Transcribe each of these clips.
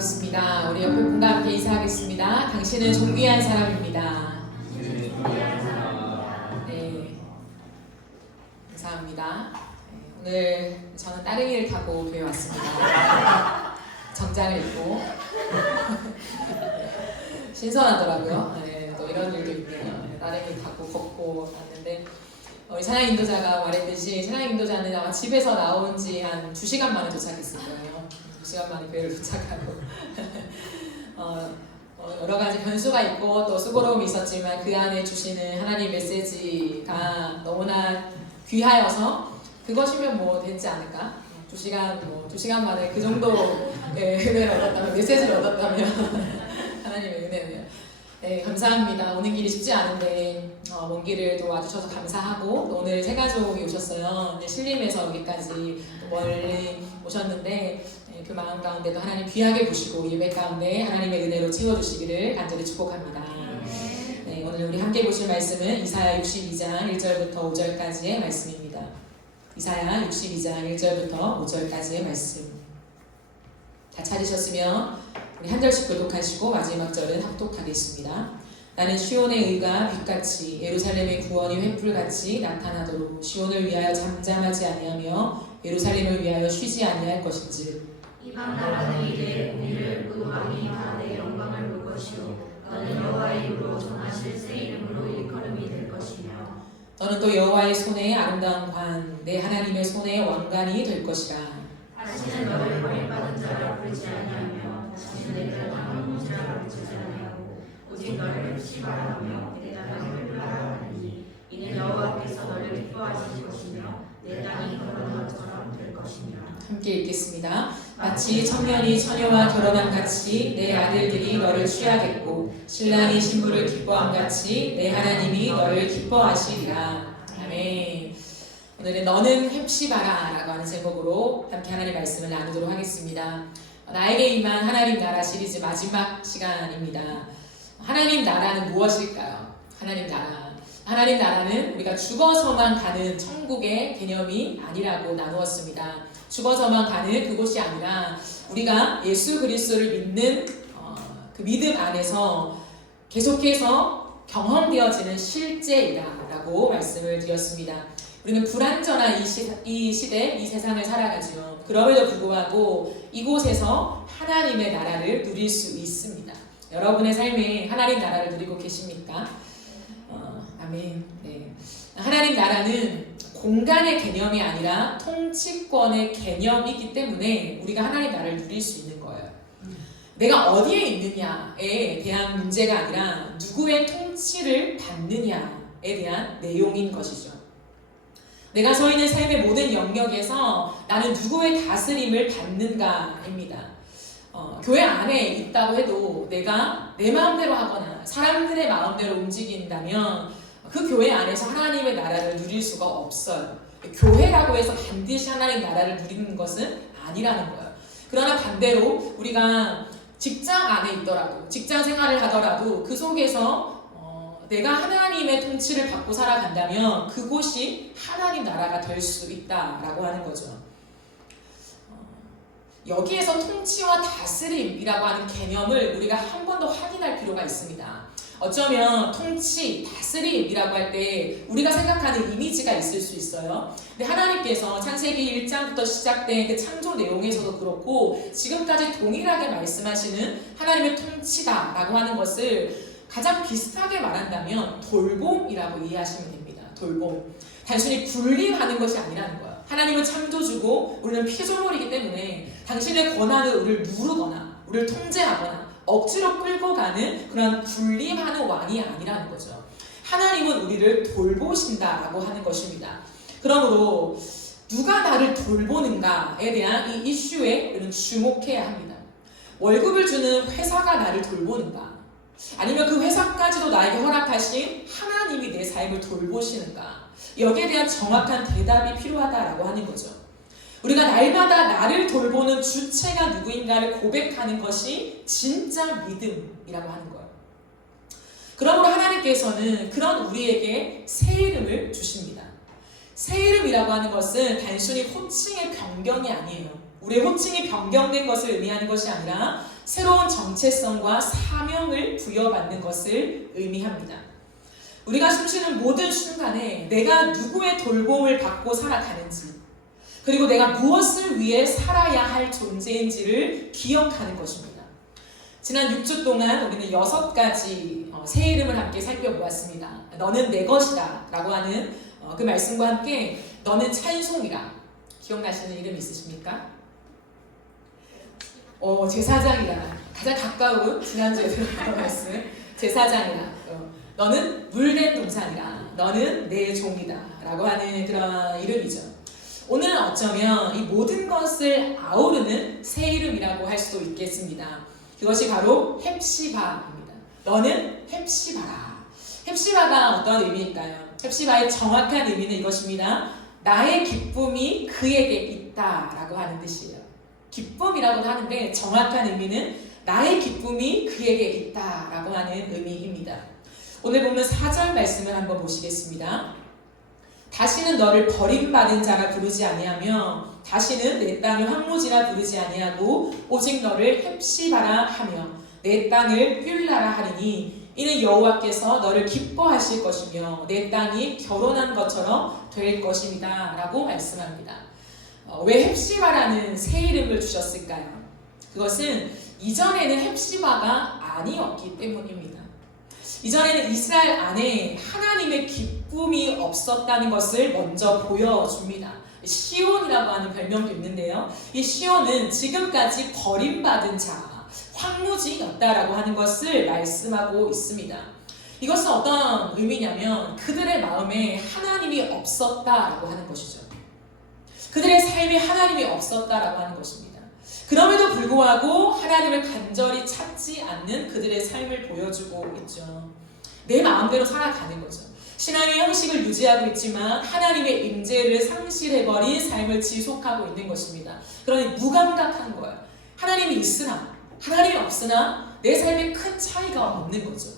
반갑습니다. 우리 옆에 분과 함께 인사하겠습니다. 당신은 존귀한 사람입니다. 네, 감사합니다. 오늘 저는 따릉이를 타고 교회 왔습니다. 정장을 입고 신선하더라고요. 네, 또 이런 일도 있네요. 따릉이 타고 걷고 왔는데 찬양 인도자가 말했듯이 찬양 인도자는 아마 집에서 나온 지 한 2시간 만에 도착했을 거예요. 2시간 만에 교회를 도착하고 여러 가지 변수가 있고 또 수고로움이 있었지만 그 안에 주시는 하나님 메시지가 너무나 귀하여서 그것이면 뭐 됐지 않을까? 2시간 만에 그 정도 은혜를 얻었다면, 메시지를 얻었다면 하나님의 은혜네요. 네, 감사합니다. 오는 길이 쉽지 않은데 먼 길을 또 와주셔서 감사하고 또 오늘 새 가족이 오셨어요. 신림에서 여기까지 멀리 오셨는데 그 마음 가운데도 하나님 귀하게 보시고 예배 가운데 하나님의 은혜로 채워주시기를 간절히 축복합니다. 네, 오늘 우리 함께 보실 말씀은 이사야 62장 1절부터 5절까지의 말씀입니다. 이사야 62장 1절부터 5절까지의 말씀. 다 찾으셨으면 우리 한 절씩 교독하시고 마지막 절은 합독하겠습니다. 나는 시온의 의가 빛같이 예루살렘의 구원이 횃불같이 나타나도록 시온을 위하여 잠잠하지 아니하며 예루살렘을 위하여 쉬지 아니할 것인지 이방 나라는 이제 우리를 그 왕이 다 내 영광을 볼 것이요 너는 여호와의 입으로 정하실 새 이름으로 일컬음이 될 것이며 너는 또 여호와의 손에 아름다운 관 내 하나님의 손에 왕관이 될 것이라. 다시는 너를 버림받은 자라 부르지 아니하며 다시는 내가 당한 자라 부르지 아니하고 오직 너를 흡시 바라하며 내 땅을 훌륭하라 하니 이는 여호와께서 너를 기뻐하실 것이며 내 땅이 그런 것처럼 될 것이며. 함께 읽겠습니다. 마치 청년이 처녀와 결혼함 같이 내 아들들이 너를 취하겠고 신랑이 신부를 기뻐함 같이 내 하나님이 너를 기뻐하시리라. 아멘. 오늘은 너는 헵시바라 라고 하는 제목으로 함께 하나님의 말씀을 나누도록 하겠습니다. 나에게 임한 하나님 나라 시리즈 마지막 시간입니다. 하나님 나라는 무엇일까요? 하나님 나라. 하나님 나라는 우리가 죽어서만 가는 천국의 개념이 아니라고 나누었습니다. 죽어서만 가는 그곳이 아니라 우리가 예수 그리스도를 믿는 그 믿음 안에서 계속해서 경험되어지는 실제이다라고 말씀을 드렸습니다. 우리는 불완전한 이 시대, 이 세상을 살아가지요. 그럼에도 불구하고 이곳에서 하나님의 나라를 누릴 수 있습니다. 여러분의 삶에 하나님 나라를 누리고 계십니까? 아멘. 네. 하나님 나라는 공간의 개념이 아니라 통치권의 개념이기 때문에 우리가 하나님 나라를 누릴 수 있는 거예요. 내가 어디에 있느냐에 대한 문제가 아니라 누구의 통치를 받느냐에 대한 내용인 것이죠. 내가 서 있는 삶의 모든 영역에서 나는 누구의 다스림을 받는가입니다. 교회 안에 있다고 해도 내가 내 마음대로 하거나 사람들의 마음대로 움직인다면 그 교회 안에서 하나님의 나라를 누릴 수가 없어요. 교회라고 해서 반드시 하나님의 나라를 누리는 것은 아니라는 거예요. 그러나 반대로 우리가 직장 안에 있더라도 직장 생활을 하더라도 그 속에서 내가 하나님의 통치를 받고 살아간다면 그곳이 하나님 나라가 될 수 있다라고 하는 거죠. 여기에서 통치와 다스림이라고 하는 개념을 우리가 한 번 더 확인할 필요가 있습니다. 어쩌면 통치, 다스림이라고 할 때 우리가 생각하는 이미지가 있을 수 있어요. 근데 하나님께서 창세기 1장부터 시작된 그 창조 내용에서도 그렇고 지금까지 동일하게 말씀하시는 하나님의 통치다라고 하는 것을 가장 비슷하게 말한다면 돌봄이라고 이해하시면 됩니다. 돌봄. 단순히 군림하는 것이 아니라는 거예요. 하나님은 창조주고 우리는 피조물이기 때문에 당신의 권한을 우리를 누르거나 우리를 통제하거나 억지로 끌고 가는 그런 군림하는 왕이 아니라는 거죠. 하나님은 우리를 돌보신다라고 하는 것입니다. 그러므로 누가 나를 돌보는가에 대한 이 이슈에 우리는 주목해야 합니다. 월급을 주는 회사가 나를 돌보는가? 아니면 그 회사까지도 나에게 허락하신 하나님이 내 삶을 돌보시는가? 여기에 대한 정확한 대답이 필요하다라고 하는 거죠. 우리가 날마다 나를 돌보는 주체가 누구인가를 고백하는 것이 진짜 믿음이라고 하는 거예요. 그러므로 하나님께서는 그런 우리에게 새 이름을 주십니다. 새 이름이라고 하는 것은 단순히 호칭의 변경이 아니에요. 우리의 호칭이 변경된 것을 의미하는 것이 아니라 새로운 정체성과 사명을 부여받는 것을 의미합니다. 우리가 숨쉬는 모든 순간에 내가 누구의 돌봄을 받고 살아가는지, 그리고 내가 무엇을 위해 살아야 할 존재인지를 기억하는 것입니다. 지난 6주 동안 우리는 6가지 새 이름을 함께 살펴보았습니다. 너는 내 것이다 라고 하는 그 말씀과 함께 너는 찬송이라. 기억나시는 이름 있으십니까? 제사장이라. 가장 가까운 지난주에 들었던 말씀. 제사장이라. 너는 물된 동산이라. 너는 내 종이다 라고 하는 그런 이름이죠. 오늘은 어쩌면 이 모든 것을 아우르는 새 이름이라고 할 수도 있겠습니다. 그것이 바로 헵시바입니다. 너는 헵시바라. 헵시바가 어떤 의미일까요? 헵시바의 정확한 의미는 이것입니다. 나의 기쁨이 그에게 있다라고 하는 뜻이에요. 기쁨이라고도 하는데 정확한 의미는 나의 기쁨이 그에게 있다라고 하는 의미입니다. 오늘 보면 4절 말씀을 한번 보시겠습니다. 다시는 너를 버림받은 자라 부르지 아니하며 다시는 내 땅을 황무지라 부르지 아니하고 오직 너를 헵시바라 하며 내 땅을 뷸라라 하리니 이는 여호와께서 너를 기뻐하실 것이며 내 땅이 결혼한 것처럼 될 것입니다 라고 말씀합니다. 왜 헵시바라는 새 이름을 주셨을까요? 그것은 이전에는 헵시바가 아니었기 때문입니다. 이전에는 이스라엘 안에 하나님의 기쁨이 없었다는 것을 먼저 보여줍니다. 시온이라고 하는 별명도 있는데요. 이 시온은 지금까지 버림받은 자, 황무지였다라고 하는 것을 말씀하고 있습니다. 이것은 어떤 의미냐면 그들의 마음에 하나님이 없었다라고 하는 것이죠. 그들의 삶에 하나님이 없었다라고 하는 것입니다. 그럼에도 불구하고 하나님을 간절히 찾지 않는 그들의 삶을 보여주고 있죠. 내 마음대로 살아가는 거죠. 신앙의 형식을 유지하고 있지만 하나님의 임재를 상실해버린 삶을 지속하고 있는 것입니다. 그러니 무감각한 거예요. 하나님이 있으나 하나님이 없으나 내 삶에 큰 차이가 없는 거죠.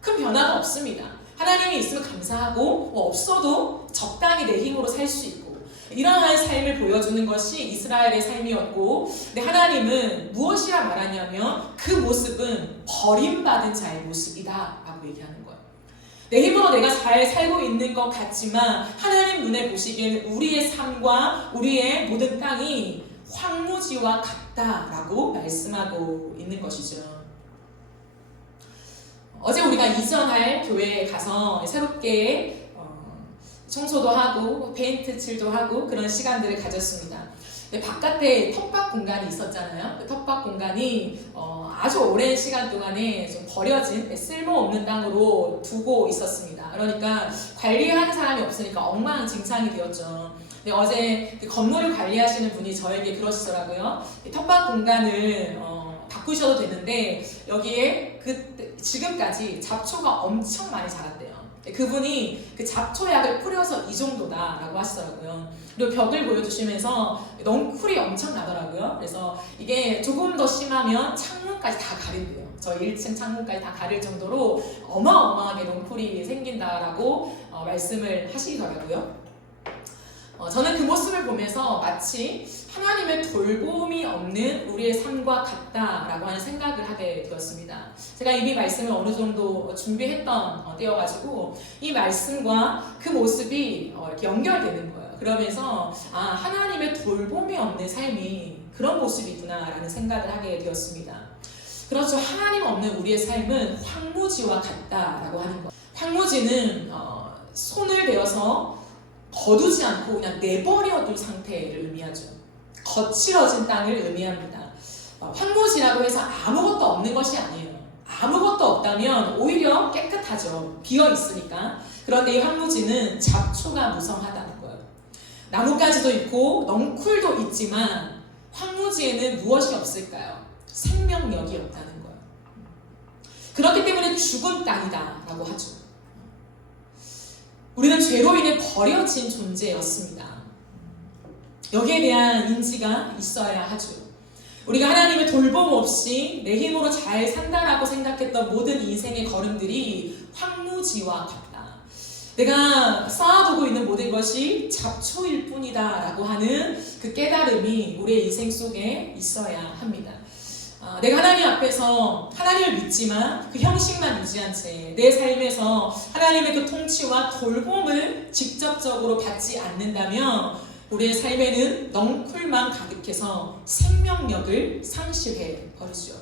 큰 변화가 없습니다. 하나님이 있으면 감사하고 없어도 적당히 내 힘으로 살 수 있고 이러한 삶을 보여주는 것이 이스라엘의 삶이었고, 근데 하나님은 무엇이라 말하냐면 그 모습은 버림받은 자의 모습이다 라고 얘기하는 거예요. 내 힘으로 내가 잘 살고 있는 것 같지만 하나님 눈에 보시기에는 우리의 삶과 우리의 모든 땅이 황무지와 같다라고 말씀하고 있는 것이죠. 어제 우리가 이전할 교회에 가서 새롭게 청소도 하고 페인트 칠도 하고 그런 시간들을 가졌습니다. 바깥에 텃밭 공간이 있었잖아요. 그 텃밭 공간이 아주 오랜 시간 동안에 좀 버려진 쓸모없는 땅으로 두고 있었습니다. 그러니까 관리하는 사람이 없으니까 엉망진창이 되었죠. 근데 어제 그 건물을 관리하시는 분이 저에게 그러시더라고요. 텃밭 공간을 바꾸셔도 되는데 여기에 지금까지 잡초가 엄청 많이 자랐대요. 그분이 그 잡초약을 뿌려서 이 정도다라고 하시더라고요. 그리고 벽을 보여주시면서 넝쿨이 엄청 나더라고요. 그래서 이게 조금 더 심하면 창문까지 다 가린대요. 저희 1층 창문까지 다 가릴 정도로 어마어마하게 넝쿨이 생긴다라고 말씀을 하시더라고요. 저는 그 모습을 보면서 마치 하나님의 돌봄이 없는 우리의 삶과 같다라고 하는 생각을 하게 되었습니다. 제가 이미 말씀을 어느 정도 준비했던 때여가지고 이 말씀과 그 모습이 이렇게 연결되는 거예요. 그러면서 하나님의 돌봄이 없는 삶이 그런 모습이구나라는 생각을 하게 되었습니다. 그렇죠. 하나님 없는 우리의 삶은 황무지와 같다라고 하는 거예요. 황무지는 손을 대어서 거두지 않고 그냥 내버려둘 상태를 의미하죠. 거칠어진 땅을 의미합니다. 황무지라고 해서 아무것도 없는 것이 아니에요. 아무것도 없다면 오히려 깨끗하죠. 비어 있으니까. 그런데 이 황무지는 잡초가 무성하다는 거예요. 나뭇가지도 있고 넝쿨도 있지만 황무지에는 무엇이 없을까요? 생명력이 없다는 거예요. 그렇기 때문에 죽은 땅이다 라고 하죠. 우리는 죄로 인해 버려진 존재였습니다. 여기에 대한 인지가 있어야 하죠. 우리가 하나님의 돌봄 없이 내 힘으로 잘 산다라고 생각했던 모든 인생의 걸음들이 황무지와 같다. 내가 쌓아두고 있는 모든 것이 잡초일 뿐이다 라고 하는 그 깨달음이 우리의 인생 속에 있어야 합니다. 내가 하나님 앞에서 하나님을 믿지만 그 형식만 유지한 채 내 삶에서 하나님의 그 통치와 돌봄을 직접적으로 받지 않는다면 우리의 삶에는 넝쿨만 가득해서 생명력을 상실해 버리죠.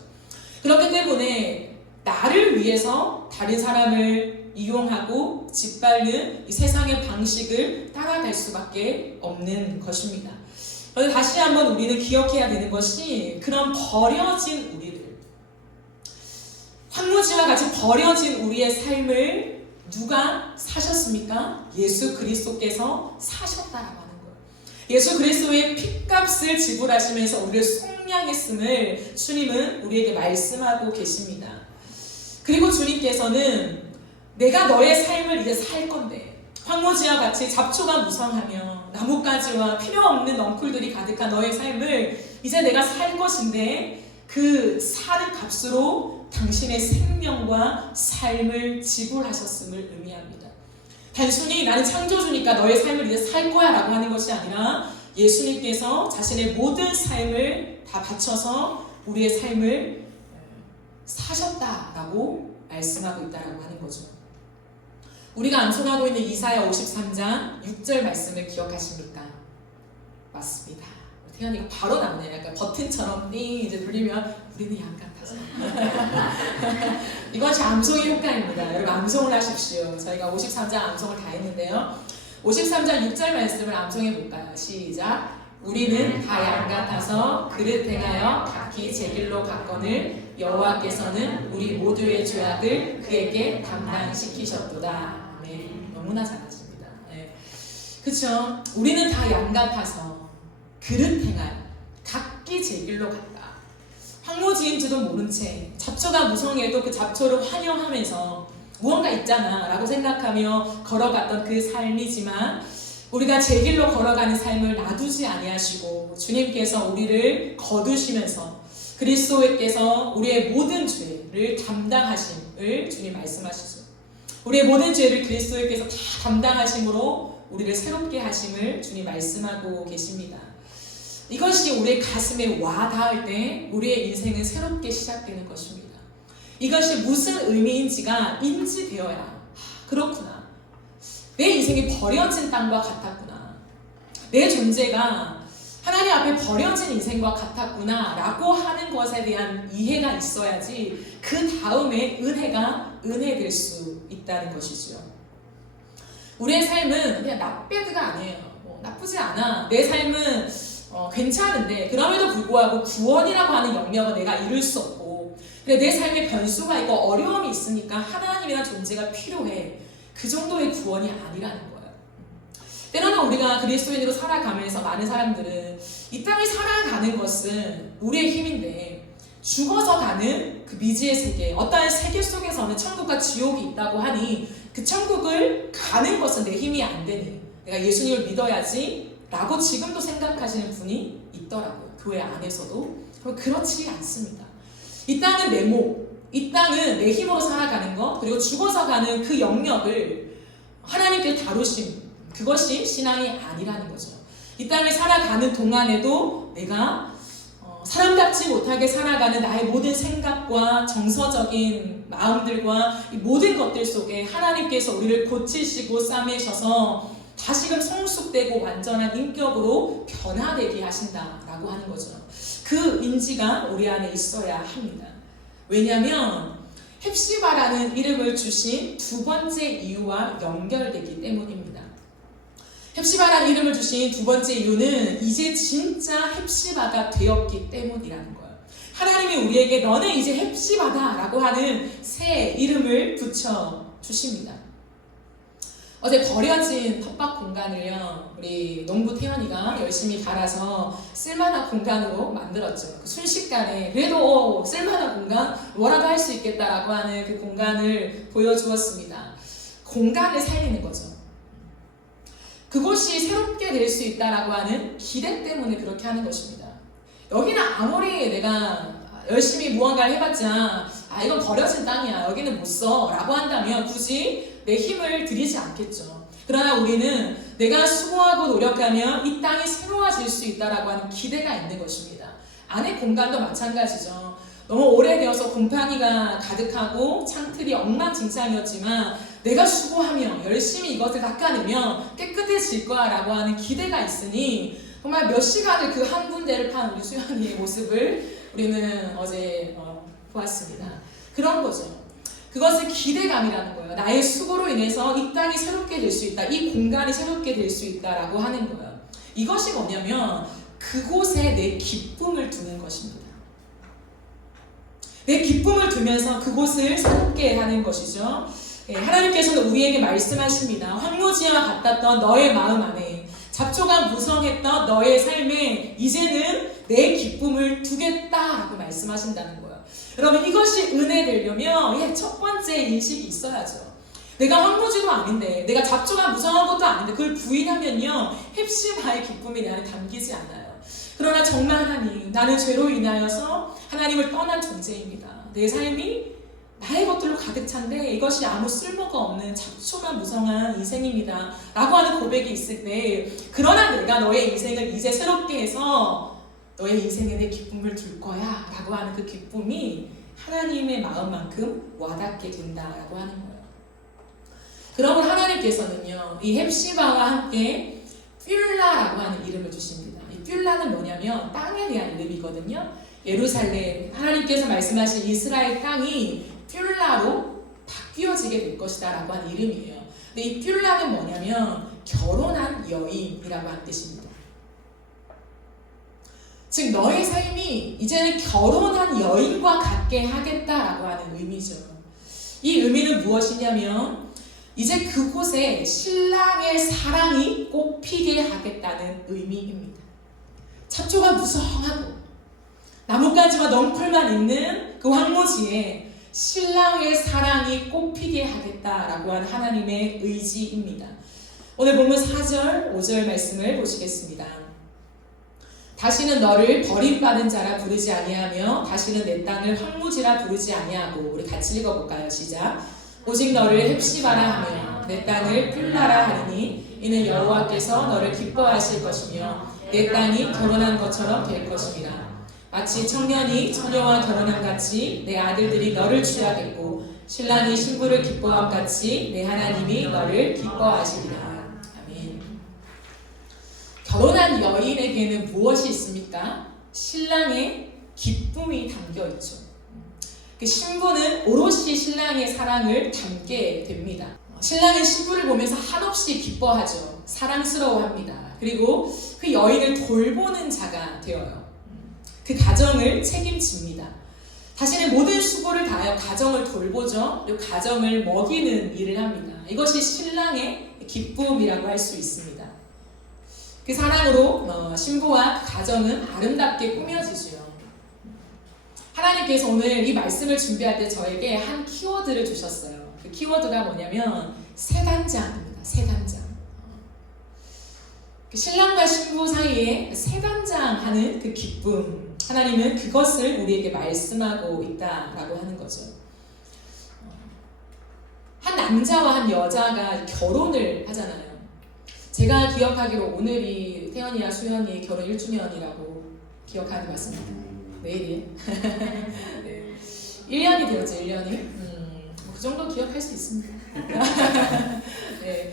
그렇기 때문에 나를 위해서 다른 사람을 이용하고 짓밟는 이 세상의 방식을 따라갈 수밖에 없는 것입니다. 그래서 다시 한번 우리는 기억해야 되는 것이 그런 버려진 우리를, 황무지와 같이 버려진 우리의 삶을 누가 사셨습니까? 예수 그리스도께서 사셨다라고 하는 거예요. 예수 그리스도의 핏값을 지불하시면서 우리를 속량했음을 주님은 우리에게 말씀하고 계십니다. 그리고 주님께서는 내가 너의 삶을 이제 살 건데, 황무지와 같이 잡초가 무성하며 나뭇가지와 필요없는 넝쿨들이 가득한 너의 삶을 이제 내가 살 것인데 그 사는 값으로 당신의 생명과 삶을 지불하셨음을 의미합니다. 단순히 나는 창조주니까 너의 삶을 이제 살 거야 라고 하는 것이 아니라 예수님께서 자신의 모든 삶을 다 바쳐서 우리의 삶을 사셨다라고 말씀하고 있다라고 하는 거죠. 우리가 암송하고 있는 이사야 53장 6절 말씀을 기억하십니까? 맞습니다. 태연이가 바로 나오네요. 약간 버튼처럼 띵 이제 눌리면 우리는 양 같아서. 이것이 암송의 효과입니다. 여러분 암송을 하십시오. 저희가 53장 암송을 다 했는데요. 53장 6절 말씀을 암송해 볼까요? 시작. 우리는 다 양 같아서 그릇 행하여 각기 제 길로 갔거늘 여호와께서는 우리 모두의 죄악을 그에게 담당시키셨도다. 네, 너무나 잘하십니다. 네. 그렇죠? 우리는 다 양 같아서 그릇 행하여 각기 제 길로 갔다. 황무지인지도 모른 채 잡초가 무성해도 그 잡초를 환영하면서 무언가 있잖아 라고 생각하며 걸어갔던 그 삶이지만 우리가 제 길로 걸어가는 삶을 놔두지 아니하시고 주님께서 우리를 거두시면서 그리스도께서 우리의 모든 죄를 담당하심을 주님 말씀하시죠. 우리의 모든 죄를 그리스도께서 다 담당하심으로 우리를 새롭게 하심을 주님 말씀하고 계십니다. 이것이 우리의 가슴에 와 닿을 때 우리의 인생은 새롭게 시작되는 것입니다. 이것이 무슨 의미인지가 인지되어야 그렇구나. 내 인생이 버려진 땅과 같았구나. 내 존재가 하나님 앞에 버려진 인생과 같았구나 라고 하는 것에 대한 이해가 있어야지 그 다음에 은혜가 은혜될 수 있다는 것이죠. 우리의 삶은 그냥 나배드가 아니에요. 나쁘지 않아. 내 삶은 괜찮은데 그럼에도 불구하고 구원이라고 하는 영역은 내가 이룰 수 없고 그래 내 삶에 변수가 있고 어려움이 있으니까 하나님이라는 존재가 필요해. 그 정도의 구원이 아니라는 거예요. 때로는 우리가 그리스도인으로 살아가면서 많은 사람들은 이 땅을 살아가는 것은 우리의 힘인데 죽어서 가는 그 미지의 세계, 어떠한 세계 속에서는 천국과 지옥이 있다고 하니 그 천국을 가는 것은 내 힘이 안 되니 내가 예수님을 믿어야지 라고 지금도 생각하시는 분이 있더라고요. 교회 안에서도. 그럼 그렇지 않습니다. 이 땅은 내 몸, 이 땅은 내 힘으로 살아가는 것, 그리고 죽어서 가는 그 영역을 하나님께 다루심, 그것이 신앙이 아니라는 거죠. 이 땅을 살아가는 동안에도 내가 사람답지 못하게 살아가는 나의 모든 생각과 정서적인 마음들과 이 모든 것들 속에 하나님께서 우리를 고치시고 싸매셔서 다시금 성숙되고 완전한 인격으로 변화되게 하신다라고 하는 거죠. 그 인지가 우리 안에 있어야 합니다. 왜냐하면 헵시바라는 이름을 주신 두 번째 이유와 연결되기 때문입니다. 헵시바라는 이름을 주신 두 번째 이유는 이제 진짜 헵시바가 되었기 때문이라는 거예요. 하나님이 우리에게 너는 이제 헵시바다 라고 하는 새 이름을 붙여주십니다. 어제 버려진 텃밭 공간을요, 우리 농부 태연이가 열심히 갈아서 쓸만한 공간으로 만들었죠. 그 순식간에 그래도 쓸만한 공간, 뭐라도 할 수 있겠다라고 하는 그 공간을 보여주었습니다. 공간을 살리는 거죠. 그것이 새롭게 될 수 있다라고 하는 기대 때문에 그렇게 하는 것입니다. 여기는 아무리 내가 열심히 무언가를 해봤자 이건 버려진 땅이야, 여기는 못 써 라고 한다면 굳이 내 힘을 들이지 않겠죠. 그러나 우리는 내가 수고하고 노력하면 이 땅이 새로워질 수 있다라고 하는 기대가 있는 것입니다. 안의 공간도 마찬가지죠. 너무 오래되어서 곰팡이가 가득하고 창틀이 엉망진창이었지만 내가 수고하며 열심히 이것을 닦아내면 깨끗해질 거야 라고 하는 기대가 있으니 정말 몇 시간을 그 한 군데를 판 우리 수연이의 모습을 우리는 어제 보았습니다. 그런 거죠. 그것은 기대감이라는 거예요. 나의 수고로 인해서 이 땅이 새롭게 될 수 있다. 이 공간이 새롭게 될 수 있다라고 하는 거예요. 이것이 뭐냐면 그곳에 내 기쁨을 두는 것입니다. 내 기쁨을 두면서 그곳을 새롭게 하는 것이죠. 하나님께서는 우리에게 말씀하십니다. 황무지와 같았던 너의 마음 안에 잡초가 무성했던 너의 삶에 이제는 내 기쁨을 두겠다라고 말씀하신다는 거예요. 여러분 이것이 은혜 되려면 첫 번째 인식이 있어야죠. 내가 황무지도 아닌데 내가 잡초가 무성한 것도 아닌데 그걸 부인하면요 헵시바의 기쁨이 내 안에 담기지 않아요. 그러나 정말 하나님 나는 죄로 인하여서 하나님을 떠난 존재입니다. 내 삶이 나의 것들로 가득 찬데 이것이 아무 쓸모가 없는 잡초만 무성한 인생입니다 라고 하는 고백이 있을 때 그러나 내가 너의 인생을 이제 새롭게 해서 너의 인생에 내 기쁨을 둘 거야 라고 하는 그 기쁨이 하나님의 마음만큼 와닿게 된다라고 하는 거예요. 그러면 하나님께서는요 이 헵시바와 함께 뷸라라고 하는 이름을 주십니다. 이 뷸라는 뭐냐면 땅에 대한 이름이거든요. 예루살렘 하나님께서 말씀하신 이스라엘 땅이 뷸라로 바뀌어지게 될 것이다 라고 하는 이름이에요. 근데 이 뷸라는 뭐냐면 결혼한 여인이라고 하는 뜻입니다. 즉 너의 삶이 이제는 결혼한 여인과 같게 하겠다라고 하는 의미죠. 이 의미는 무엇이냐면 이제 그곳에 신랑의 사랑이 꽃피게 하겠다는 의미입니다. 잡초가 무성하고 나뭇가지와 넝쿨만 있는 그 황무지에 신랑의 사랑이 꽃피게 하겠다라고 하는 하나님의 의지입니다. 오늘 본문 4절, 5절 말씀을 보시겠습니다. 다시는 너를 버림받은 자라 부르지 아니하며 다시는 내 땅을 황무지라 부르지 아니하고 우리 같이 읽어볼까요? 시작. 오직 너를 헵시바라 하며 내 땅을 뷸라라 하리니 이는 여호와께서 너를 기뻐하실 것이며 내 땅이 결혼한 것처럼 될 것입니다. 마치 청년이 처녀와 결혼함 같이 내 아들들이 너를 취하겠고 신랑이 신부를 기뻐함 같이 내 하나님이 너를 기뻐하시리라. 아멘. 결혼한 여인에게는 무엇이 있습니까? 신랑의 기쁨이 담겨 있죠. 그 신부는 오롯이 신랑의 사랑을 담게 됩니다. 신랑은 신부를 보면서 한없이 기뻐하죠. 사랑스러워합니다. 그리고 그 여인을 돌보는 자가 되어요. 그 가정을 책임집니다. 자신의 모든 수고를 다하여 가정을 돌보죠. 그리고 가정을 먹이는 일을 합니다. 이것이 신랑의 기쁨이라고 할 수 있습니다. 그 사랑으로 신부와 가정은 아름답게 꾸며지죠. 하나님께서 오늘 이 말씀을 준비할 때 저에게 한 키워드를 주셨어요. 그 키워드가 뭐냐면 세단장입니다. 세단장. 신랑과 신부 사이에 세단장하는 그 기쁨, 하나님은 그것을 우리에게 말씀하고 있다라고 하는 거죠. 한 남자와 한 여자가 결혼을 하잖아요. 제가 기억하기로 오늘이 태연이와 수연이 결혼 1주년이라고 기억하는 것 같습니다. 내일이에요? 네. 1년이 되었죠, 1년이. 그 정도 기억할 수 있습니다. 네.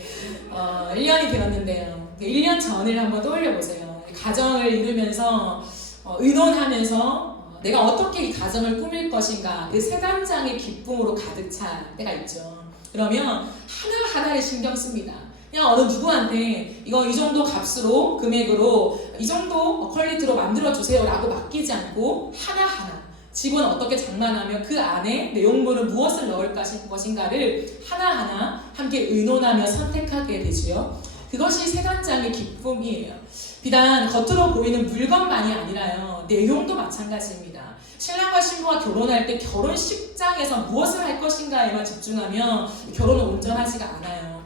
1년이 되었는데요. 1년 전을 한번 떠올려보세요. 가정을 이루면서 의논하면서 내가 어떻게 이 가정을 꾸밀 것인가 그 세단장의 기쁨으로 가득 찬 때가 있죠. 그러면 하나하나를 신경 씁니다. 그냥 어느 누구한테 이거 이 정도 값으로 금액으로 이 정도 퀄리티로 만들어주세요 라고 맡기지 않고 하나하나 집은 어떻게 장만하며 그 안에 내용물은 무엇을 넣을 것인가를 하나하나 함께 의논하며 선택하게 되지요. 그것이 세단장의 기쁨이에요. 비단 겉으로 보이는 물건만이 아니라요. 내용도 마찬가지입니다. 신랑과 신부가 결혼할 때 결혼식장에서 무엇을 할 것인가에만 집중하면 결혼은 온전하지가 않아요.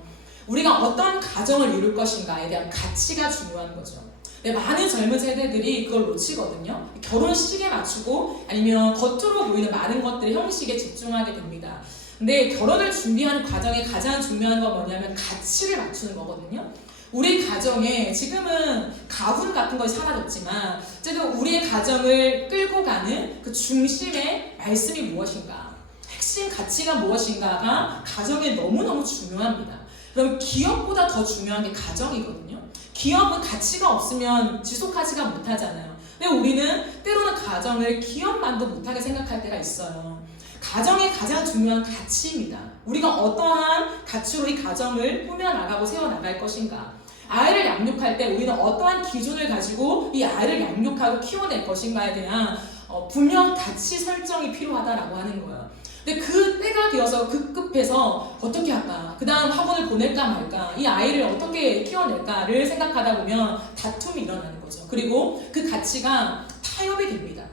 우리가 어떤 가정을 이룰 것인가에 대한 가치가 중요한 거죠. 많은 젊은 세대들이 그걸 놓치거든요. 결혼식에 맞추고 아니면 겉으로 보이는 많은 것들의 형식에 집중하게 됩니다. 근데 결혼을 준비하는 과정에 가장 중요한 건 뭐냐면 가치를 맞추는 거거든요. 우리 가정에 지금은 가훈 같은 것이 사라졌지만 어쨌든 우리의 가정을 끌고 가는 그 중심의 말씀이 무엇인가, 핵심 가치가 무엇인가가 가정에 너무너무 중요합니다. 그럼 기업보다 더 중요한 게 가정이거든요. 기업은 가치가 없으면 지속하지가 못하잖아요. 근데 우리는 때로는 가정을 기업만도 못하게 생각할 때가 있어요. 가정의 가장 중요한 가치입니다. 우리가 어떠한 가치로 이 가정을 꾸며나가고 세워나갈 것인가, 아이를 양육할 때 우리는 어떠한 기준을 가지고 이 아이를 양육하고 키워낼 것인가에 대한 분명 가치 설정이 필요하다라고 하는 거예요. 근데 그 때가 되어서 급급해서 어떻게 할까, 그 다음 학원을 보낼까 말까, 이 아이를 어떻게 키워낼까를 생각하다 보면 다툼이 일어나는 거죠. 그리고 그 가치가 타협이 됩니다.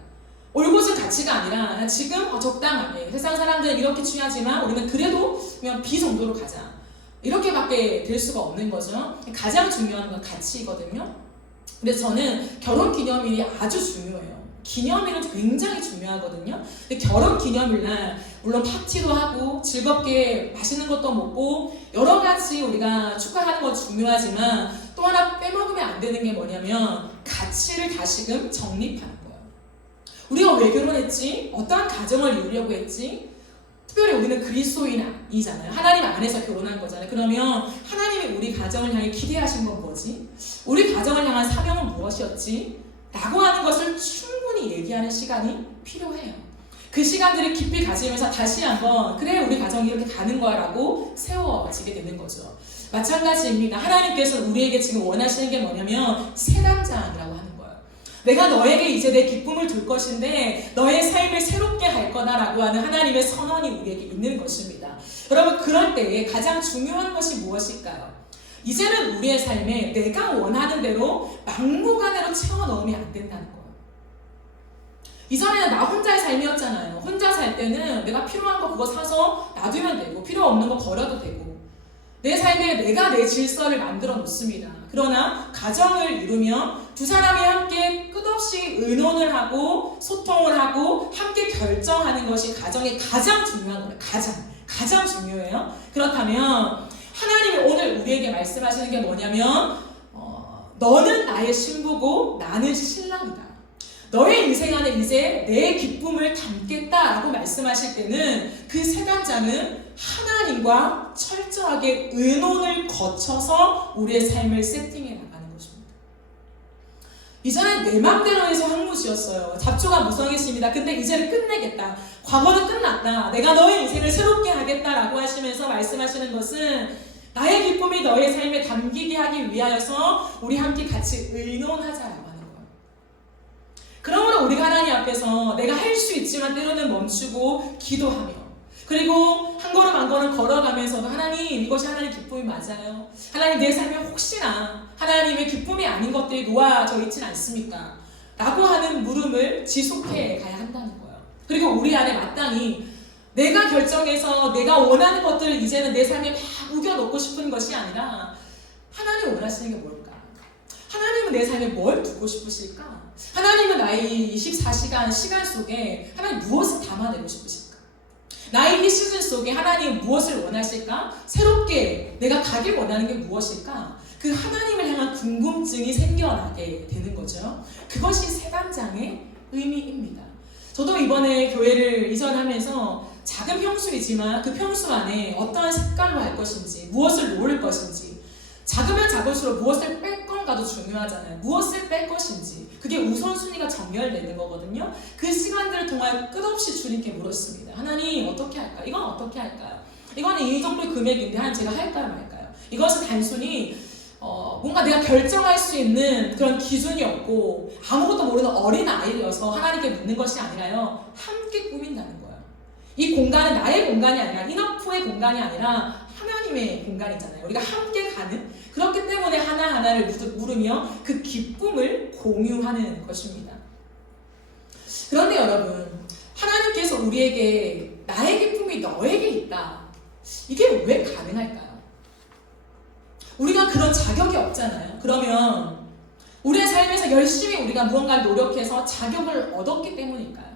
올곧은 가치가 아니라 지금 적당하게, 세상 사람들은 이렇게 취하지만 우리는 그래도 그냥 B 정도로 가자, 이렇게밖에 될 수가 없는 거죠. 가장 중요한 건 가치이거든요. 근데 저는 결혼기념일이 아주 중요해요. 기념일은 굉장히 중요하거든요. 근데 결혼기념일날 물론 파티도 하고 즐겁게 맛있는 것도 먹고 여러 가지 우리가 축하하는 건 중요하지만 또 하나 빼먹으면 안 되는 게 뭐냐면 가치를 다시금 정립하는 거예요. 우리가 왜 결혼했지? 어떠한 가정을 이루려고 했지? 특별히 우리는 그리스도인이잖아요. 하나님 안에서 결혼한 거잖아요. 그러면 하나님이 우리 가정을 향해 기대하신 건 뭐지? 우리 가정을 향한 사명은 무엇이었지? 라고 하는 것을 충분히 얘기하는 시간이 필요해요. 그 시간들을 깊이 가지면서 다시 한번 그래 우리 가정이 이렇게 가는 거야 라고 세워지게 되는 거죠. 마찬가지입니다. 하나님께서 우리에게 지금 원하시는 게 뭐냐면 세단장이라고 하는 거예요. 내가 너에게 이제 내 기쁨을 줄 것인데 너의 삶을 새롭게 할 거다라고 하는 하나님의 선언이 우리에게 있는 것입니다. 여러분, 그럴 때에 가장 중요한 것이 무엇일까요? 이제는 우리의 삶에 내가 원하는 대로 막무가내로 채워 넣으면 안 된다는 거예요. 이전에는 나 혼자의 삶이었잖아요. 혼자 살 때는 내가 필요한 거 그거 사서 놔두면 되고 필요 없는 거 버려도 되고 내 삶에 내가 내 질서를 만들어 놓습니다. 그러나 가정을 이루면 두 사람이 함께 끝없이 의논을 하고 소통을 하고 함께 결정하는 것이 가정의 가장 중요한 거예요. 가장 중요해요. 그렇다면 하나님이 오늘 우리에게 말씀하시는 게 뭐냐면 너는 나의 신부고 나는 신랑이다. 너의 인생 안에 이제 내 기쁨을 담겠다라고 말씀하실 때는 그 세단장은 하나님과 철저하게 의논을 거쳐서 우리의 삶을 세팅해 나가는 것입니다. 이전엔 내 맘대로 해서 황무지였어요. 잡초가 무성했습니다. 근데 이제는 끝내겠다. 과거는 끝났다. 내가 너의 인생을 새롭게 하겠다라고 하시면서 말씀하시는 것은 나의 기쁨이 너의 삶에 담기게 하기 위하여서 우리 함께 같이 의논하자라고 하는 거예요. 그러므로 우리가 하나님 앞에서 내가 할 수 있지만 때로는 멈추고 기도하며 그리고 한 걸음 한 걸음 걸어가면서도 하나님, 이것이 하나님의 기쁨이 맞아요. 하나님, 내 삶에 혹시나 하나님의 기쁨이 아닌 것들이 놓아져 있진 않습니까? 라고 하는 물음을 지속해 가야 한다는 거예요. 그리고 우리 안에 마땅히 내가 결정해서 내가 원하는 것들을 이제는 내 삶에 막 우겨넣고 싶은 것이 아니라 하나님 원하시는 게 뭘까? 하나님은 내 삶에 뭘 두고 싶으실까? 하나님은 나의 24시간 시간 속에 하나님 무엇을 담아내고 싶으실까? 나의 이 시즌 속에 하나님 무엇을 원하실까? 새롭게 내가 가길 원하는 게 무엇일까? 그 하나님을 향한 궁금증이 생겨나게 되는 거죠. 그것이 세단장의 의미입니다. 저도 이번에 교회를 이전하면서 작은 평수이지만 그 평수 안에 어떠한 색깔로 할 것인지, 무엇을 놓을 것인지, 작으면 작을수록 무엇을 뺄 건가도 중요하잖아요. 무엇을 뺄 것인지 그게 우선순위가 정렬되는 거거든요. 그 시간들을 통하여 끝없이 주님께 물었습니다. 하나님, 어떻게 할까요? 이건 어떻게 할까요? 이거는 이 정도의 금액인데 하나님, 제가 할까요 말까요? 이것은 단순히 뭔가 내가 결정할 수 있는 그런 기준이 없고 아무것도 모르는 어린 아이여서 하나님께 묻는 것이 아니라요, 함께 꾸민다는 거예요. 이 공간은 나의 공간이 아니라 이너프의 공간이 아니라 하나님의 공간이잖아요. 우리가 함께 가는, 그렇기 때문에 하나하나를 물으며 그 기쁨을 공유하는 것입니다. 그런데 여러분, 하나님께서 우리에게 나의 기쁨이 너에게 있다, 이게 왜 가능할까요? 우리가 그런 자격이 없잖아요. 그러면 우리의 삶에서 열심히 우리가 무언가를 노력해서 자격을 얻었기 때문일까요?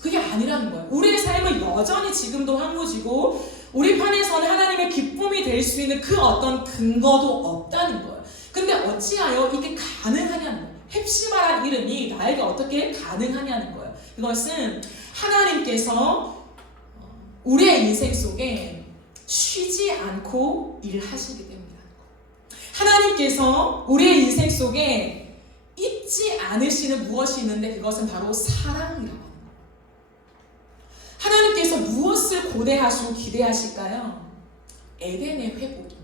그게 아니라는 거예요. 우리의 삶은 여전히 지금도 황무지고 우리 편에서는 하나님의 기쁨이 될 수 있는 그 어떤 근거도 없다는 거예요. 근데 어찌하여 이게 가능하냐는 거예요. 헵시바라는 이름이 나에게 어떻게 가능하냐는 거예요. 그것은 하나님께서 우리의 인생 속에 쉬지 않고 일하시기 때문이라는 거예요. 하나님께서 우리의 인생 속에 잊지 않으시는 무엇이 있는데 그것은 바로 사랑이라고 하는 거예요. 하나님께서 무엇을 고대하시고 기대하실까요? 에덴의 회복입니다.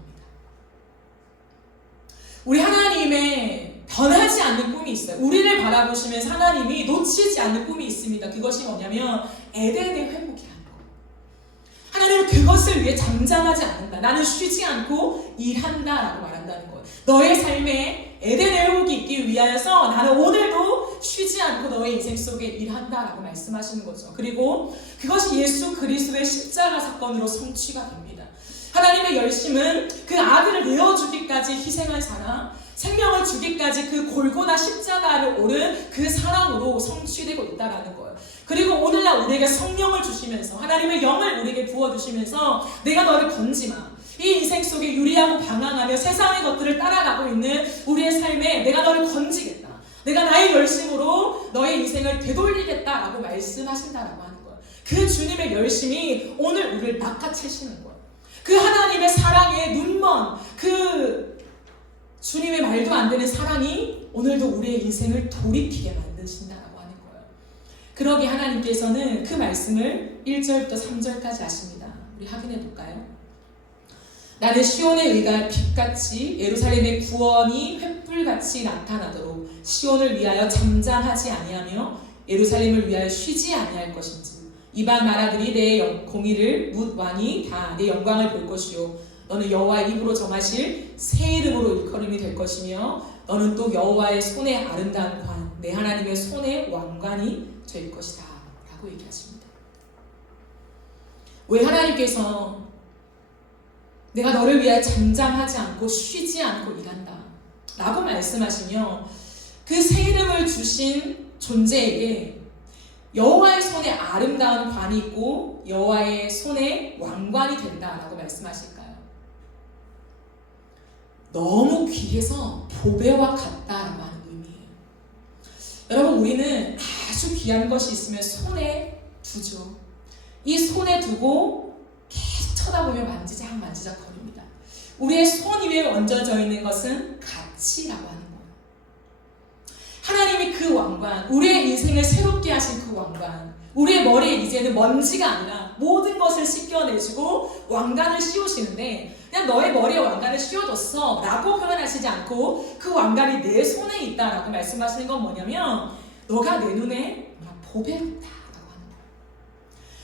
우리 하나님의 변하지 않는 꿈이 있어요. 우리를 바라보시면서 하나님이 놓치지 않는 꿈이 있습니다. 그것이 뭐냐면 에덴의 회복이라는 거예요. 하나님은 그것을 위해 잠잠하지 않는다. 나는 쉬지 않고 일한다라고 말한다는 거예요. 너의 삶에 에덴의 회복이 있기 위하여서 나는 오늘도 쉬지 않고 너의 인생 속에 일한다라고 말씀하시는 거죠. 그리고 그것이 예수 그리스도의 십자가 사건으로 성취가 됩니다. 하나님의 열심은 그 아들을 내어주기까지 희생한 사랑, 생명을 주기까지 그 골고다 십자가를 오른 그 사랑으로 성취되고 있다는 거예요. 그리고 오늘날 우리에게 성령을 주시면서 하나님의 영을 우리에게 부어주시면서 내가 너를 건지마. 이 인생 속에 유리하고 방황하며 세상의 것들을 따라가고 있는 우리의 삶에 내가 너를 건지겠다. 내가 나의 열심으로 너의 인생을 되돌리겠다라고 말씀하신다라고 하는 거예요. 그 주님의 열심이 오늘 우리를 낚아채시는 거예요. 그 하나님의 사랑에 눈먼 그 주님의 말도 안 되는 사랑이 오늘도 우리의 인생을 돌이키게 만드신다라고 하는 거예요. 그러기에 하나님께서는 그 말씀을 1절부터 3절까지 하십니다. 우리 확인해 볼까요? 나는 시온의 의가 빛같이 예루살렘의 구원이 횃불같이 나타나도록 시온을 위하여 잠잠하지 아니하며 예루살렘을 위하여 쉬지 아니할 것인지 이방 나라들이 내 공의를 묻 왕이 다 내 영광을 볼 것이요 너는 여호와의 입으로 정하실 새 이름으로 일컬음이 될 것이며 너는 또 여호와의 손의 아름다운 관 내 하나님의 손의 왕관이 될 것이다 라고 얘기하십니다. 왜 하나님께서 내가 너를 위하여 잠잠하지 않고 쉬지 않고 일한다 라고 말씀하시며 그 새 이름을 주신 존재에게 여호와의 손에 아름다운 관이 있고 여호와의 손에 왕관이 된다라고 말씀하실까요? 너무 귀해서 보배와 같다라고 하는 의미예요. 여러분 우리는 아주 귀한 것이 있으면 손에 두죠. 이 손에 두고 계속 쳐다보며 만지작 거립니다. 우리의 손 위에 얹어져 있는 것은 가치라고 하는 거예요. 하나님이 그 왕관, 우리의 인생을 새롭게 하신 그 왕관, 우리의 머리에 이제는 먼지가 아니라 모든 것을 씻겨내주고 왕관을 씌우시는데 그냥 너의 머리에 왕관을 씌워줬어 라고 표현하시지 않고 그 왕관이 내 손에 있다라고 말씀하시는 건 뭐냐면 너가 내 눈에 보배롭다 라고 하는 거예요.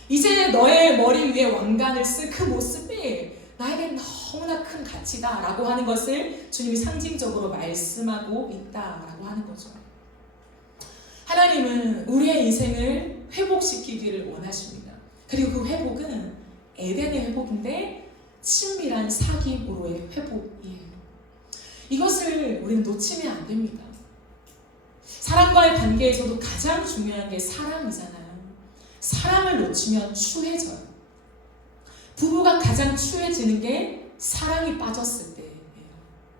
이제 너의 머리 위에 왕관을 쓴 그 모습이 나에게 너무나 큰 가치다 라고 하는 것을 주님이 상징적으로 말씀하고 있다라고 하는 거죠. 하나님은 우리의 인생을 회복시키기를 원하십니다. 그리고 그 회복은 에덴의 회복인데 친밀한 사귐으로의 회복이에요. 이것을 우리는 놓치면 안 됩니다. 사람과의 관계에서도 가장 중요한 게 사랑이잖아요. 사랑을 놓치면 추해져요. 부부가 가장 추해지는 게 사랑이 빠졌을 때예요.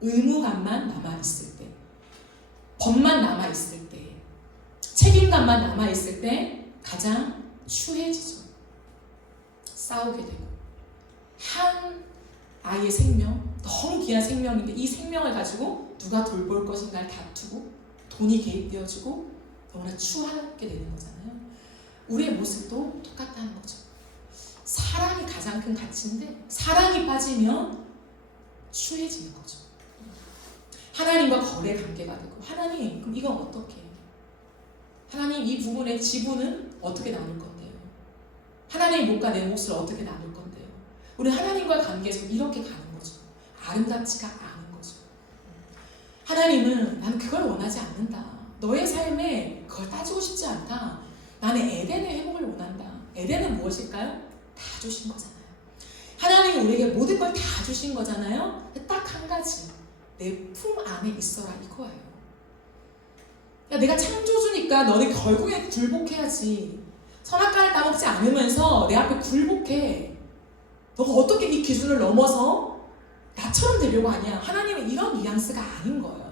의무감만 남아있을 때, 법만 남아있을 때, 책임감만 남아있을 때 가장 추해지죠. 싸우게 되고 한 아이의 생명, 너무 귀한 생명인데 이 생명을 가지고 누가 돌볼 것인가를 다투고 돈이 개입되어지고 너무나 추하게 되는 거잖아요. 우리의 모습도 똑같다는 거죠. 사랑이 가장 큰 가치인데 사랑이 빠지면 추해지는 거죠. 하나님과 거래 관계가 되고 하나님 그럼 이건 어떻게 해요? 하나님 이 부분의 지분은 어떻게 나눌 건데요? 하나님의 목과 내 몫을 어떻게 나눌 건데요? 우리 하나님과의 관계에서 이렇게 가는 거죠. 아름답지가 않은 거죠. 하나님은 나는 그걸 원하지 않는다. 너의 삶에 그걸 따지고 싶지 않다. 나는 에덴의 회복을 원한다. 에덴은 무엇일까요? 다 주신 거잖아요. 하나님이 우리에게 모든 걸 다 주신 거잖아요. 딱 한 가지, 내 품 안에 있어라 이거예요. 야, 내가 창조주니까 너는 결국에 굴복해야지. 선악과를 따먹지 않으면서 내 앞에 굴복해. 너가 어떻게 이 기준을 넘어서 나처럼 되려고 하냐? 하나님은 이런 뉘앙스가 아닌 거예요.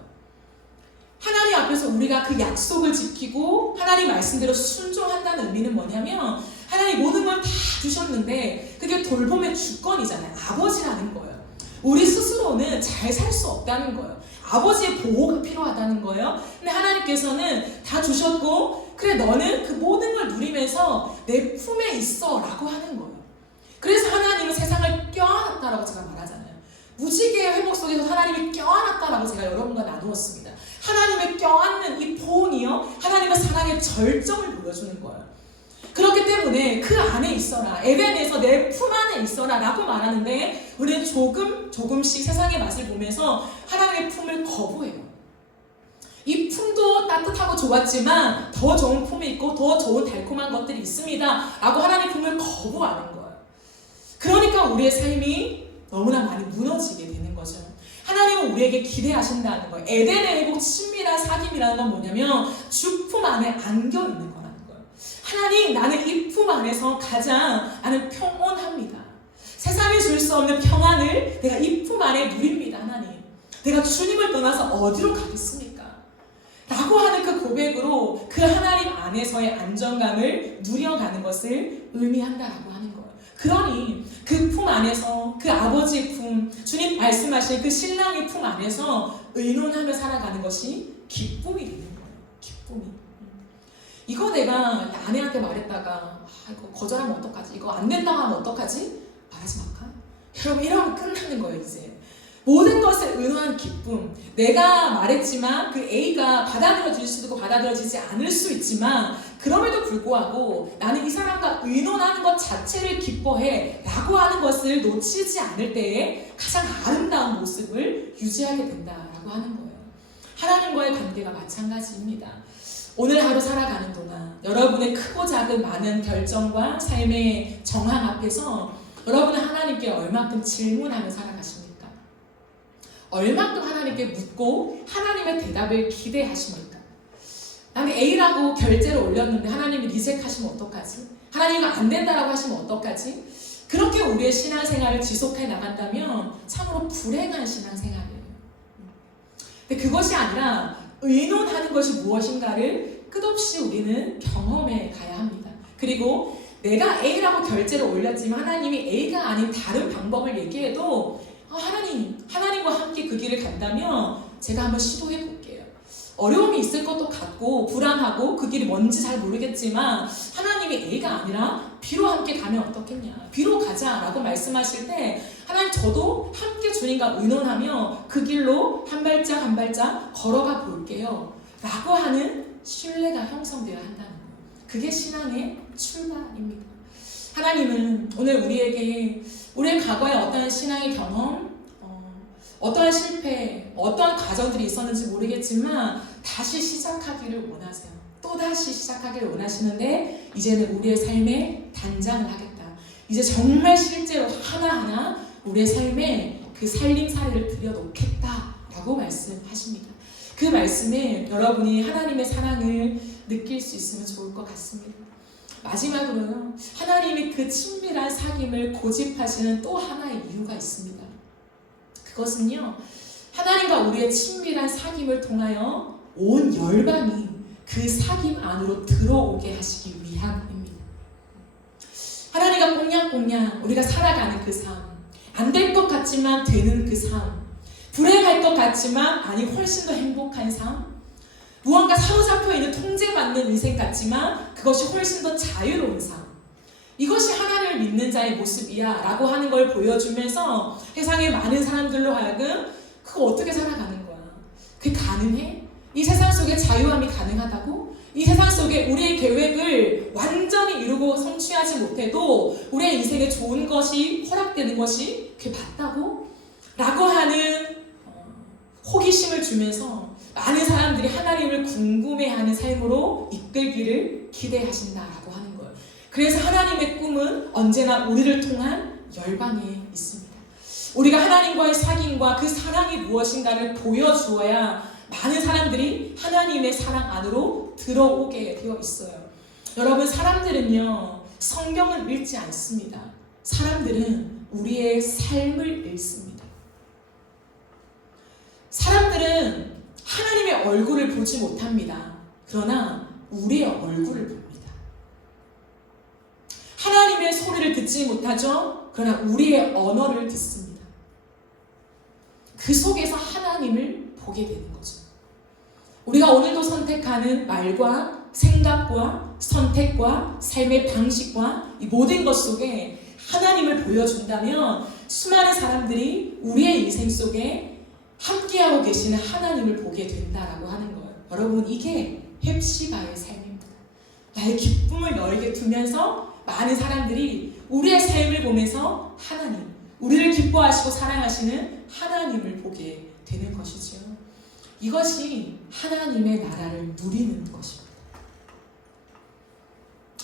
하나님 앞에서 우리가 그 약속을 지키고 하나님 말씀대로 순종한다는 의미는 뭐냐면 하나님 모든 걸 다 주셨는데 그게 돌봄의 주권이잖아요. 아버지라는 거예요. 우리 스스로는 잘 살 수 없다는 거예요. 아버지의 보호가 필요하다는 거예요. 근데 하나님께서는 다 주셨고 그래 너는 그 모든 걸 누리면서 내 품에 있어 라고 하는 거예요. 그래서 하나님은 세상을 껴안았다라고 제가 말하잖아요. 무지개의 회복 속에서 하나님이 껴안았다라고 제가 여러분과 나누었습니다. 하나님의 껴안는 이 보응이요 하나님의 사랑의 절정을 보여주는 거예요. 그렇기 때문에 그 안에 있어라, 에덴에서 내 품 안에 있어라 라고 말하는데 우리는 조금씩 세상의 맛을 보면서 하나님의 품을 거부해요. 이 품도 따뜻하고 좋았지만 더 좋은 품이 있고 더 좋은 달콤한 것들이 있습니다 라고 하나님의 품을 거부하는 거예요. 그러니까 우리의 삶이 너무나 많이 무너지게 되는 거죠. 하나님은 우리에게 기대하신다는 거예요. 에덴의 회복 친밀한 사귐이라는 건 뭐냐면 주품 안에 안겨 있는 거라는 거예요. 하나님 나는 이 품 안에서 가장 나는 평온합니다. 세상이 줄 수 없는 평안을 내가 이 품 안에 누립니다. 하나님 내가 주님을 떠나서 어디로 가겠습니까? 라고 하는 그 고백으로 그 하나님 안에서의 안정감을 누려가는 것을 의미한다라고 하는 거예요. 그러니 그 품 안에서 그 아버지의 품, 주님 말씀하신 그 신랑의 품 안에서 의논하며 살아가는 것이 기쁨이 되는 거예요. 기쁨이. 이거 내가 아내한테 말했다가 이거 거절하면 어떡하지? 이거 안 된다고 하면 어떡하지? 말하지 말까? 여러분 이러면 끝나는 거예요. 이제 모든 것을 의논한 기쁨. 내가 말했지만 그 A가 받아들여질 수도 있고 받아들여지지 않을 수 있지만 그럼에도 불구하고 나는 이 사람과 의논하는 것 자체를 기뻐해 라고 하는 것을 놓치지 않을 때에 가장 아름다운 모습을 유지하게 된다라고 하는 거예요. 하나님과의 관계가 마찬가지입니다. 오늘 하루 살아가는 동안 여러분의 크고 작은 많은 결정과 삶의 정황 앞에서 여러분은 하나님께 얼마큼 질문하며 살아가십니까? 얼마큼 하나님께 묻고 하나님의 대답을 기대하십니까? 나는 A라고 결제를 올렸는데 하나님이 리젝하시면 어떡하지? 하나님이 안 된다라고 하시면 어떡하지? 그렇게 우리의 신앙생활을 지속해 나간다면 참으로 불행한 신앙생활이에요. 근데 그것이 아니라 의논하는 것이 무엇인가를 끝없이 우리는 경험해 가야 합니다. 그리고 내가 A라고 결제를 올렸지만 하나님이 A가 아닌 다른 방법을 얘기해도 하나님과 함께 그 길을 간다면 제가 한번 시도해 볼게요. 어려움이 있을 것도 같고 불안하고 그 길이 뭔지 잘 모르겠지만 하나님이 A가 아니라 B로 함께 가면 어떻겠냐, B로 가자라고 말씀하실 때 하나님 저도 함께 주님과 의논하며 그 길로 한 발짝 한 발짝 걸어가 볼게요 라고 하는 신뢰가 형성되어야 한다는 거예요. 그게 신앙의 출발입니다. 하나님은 오늘 우리에게 우리의 과거의 어떠한 신앙의 경험, 어떠한 실패, 어떠한 과정들이 있었는지 모르겠지만 다시 시작하기를 원하세요. 또다시 시작하기를 원하시는데 이제는 우리의 삶에 단장을 하겠다. 이제 정말 실제로 하나하나 우리의 삶에 그 살림살이를 들여놓겠다라고 말씀하십니다. 그 말씀에 여러분이 하나님의 사랑을 느낄 수 있으면 좋을 것 같습니다. 마지막으로요, 하나님이 그 친밀한 사귐을 고집하시는 또 하나의 이유가 있습니다. 그것은요, 하나님과 우리의 친밀한 사귐을 통하여 온 열방이 그 사귐 안으로 들어오게 하시기 위함입니다. 하나님과 꽁냥꽁냥 우리가 살아가는 그 삶, 안 될 것 같지만 되는 그 삶, 불행할 것 같지만 아니 훨씬 더 행복한 삶, 무언가 사로잡혀 있는 통제받는 인생 같지만 그것이 훨씬 더 자유로운 삶, 이것이 하나님을 믿는 자의 모습이야 라고 하는 걸 보여주면서 세상의 많은 사람들로 하여금 그거 어떻게 살아가는 거야? 그게 가능해? 이 세상 속에 자유함이 가능하다고? 이 세상 속에 우리의 계획을 완전히 이루고 성취하지 못해도 우리의 인생에 좋은 것이 허락되는 것이 그게 맞다고? 라고 하는 호기심을 주면서 많은 사람들이 하나님을 궁금해하는 삶으로 이끌기를 기대하신다라고 하는 거예요. 그래서 하나님의 꿈은 언제나 우리를 통한 열방에 있습니다. 우리가 하나님과의 사귐과 그 사랑이 무엇인가를 보여주어야 많은 사람들이 하나님의 사랑 안으로 들어오게 되어 있어요. 여러분, 사람들은요, 성경을 읽지 않습니다. 사람들은 우리의 삶을 읽습니다. 사람들은 하나님의 얼굴을 보지 못합니다. 그러나 우리의 얼굴을 봅니다. 하나님의 소리를 듣지 못하죠. 그러나 우리의 언어를 듣습니다. 그 속에서 하나님을 보게 되는 거죠. 우리가 오늘도 선택하는 말과 생각과 선택과 삶의 방식과 이 모든 것 속에 하나님을 보여준다면 수많은 사람들이 우리의 인생 속에 함께하고 계시는 하나님을 보게 된다라고 하는 거예요. 여러분, 이게 헵시바의 삶입니다. 나의 기쁨을 너에게 두면서 많은 사람들이 우리의 삶을 보면서 하나님, 우리를 기뻐하시고 사랑하시는 하나님을 보게 되는 것이죠. 이것이 하나님의 나라를 누리는 것입니다.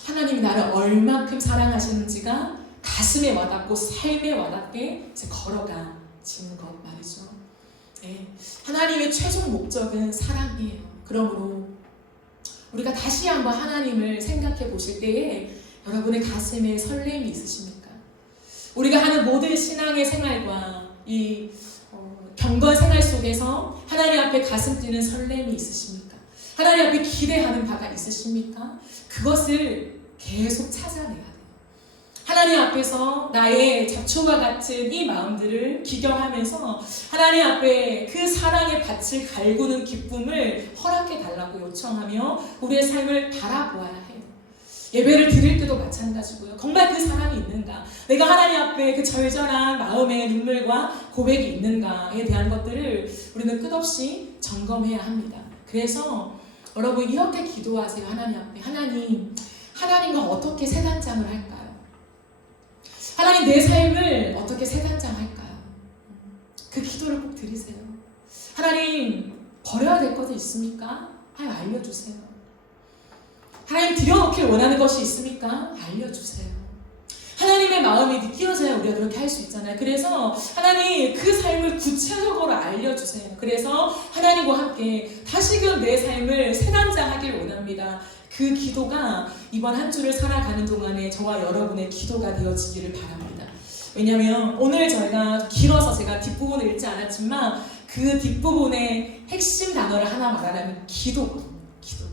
하나님이 나를 얼만큼 사랑하시는지가 가슴에 와닿고 삶에 와닿게 이제 걸어가지는 것 말이죠. 네. 하나님의 최종 목적은 사랑이에요. 그러므로 우리가 다시 한번 하나님을 생각해 보실 때에 여러분의 가슴에 설렘이 있으십니까? 우리가 하는 모든 신앙의 생활과 이 경건 생활 속에서 하나님 앞에 가슴 뛰는 설렘이 있으십니까? 하나님 앞에 기대하는 바가 있으십니까? 그것을 계속 찾아내야 돼요. 하나님 앞에서 나의 잡초와 같은 이 마음들을 기경하면서 하나님 앞에 그 사랑의 밭을 갈구는 기쁨을 허락해 달라고 요청하며 우리의 삶을 바라보아야 해요. 예배를 드릴 때도 마찬가지고요. 정말 그 사랑이 있는가? 내가 하나님 앞에 그 절절한 마음의 눈물과 고백이 있는가에 대한 것들을 우리는 끝없이 점검해야 합니다. 그래서 여러분 이렇게 기도하세요. 하나님 앞에. 하나님, 하나님과 어떻게 새 단장을 할까요? 하나님, 내 삶을 어떻게 새 단장할까요? 그 기도를 꼭 드리세요. 하나님, 버려야 될 것이 있습니까? 하나님 알려주세요. 하나님, 들여놓길 원하는 것이 있습니까? 알려주세요. 하나님의 마음이 느껴져야 우리가 그렇게 할 수 있잖아요. 그래서 하나님 그 삶을 구체적으로 알려주세요. 그래서 하나님과 함께 다시금 내 삶을 새 단장하길 원합니다. 그 기도가 이번 한 주를 살아가는 동안에 저와 여러분의 기도가 되어지기를 바랍니다. 왜냐하면 오늘 저희가 길어서 제가 뒷부분을 읽지 않았지만 그 뒷부분의 핵심 단어를 하나 말하자면 기도거든요. 기도.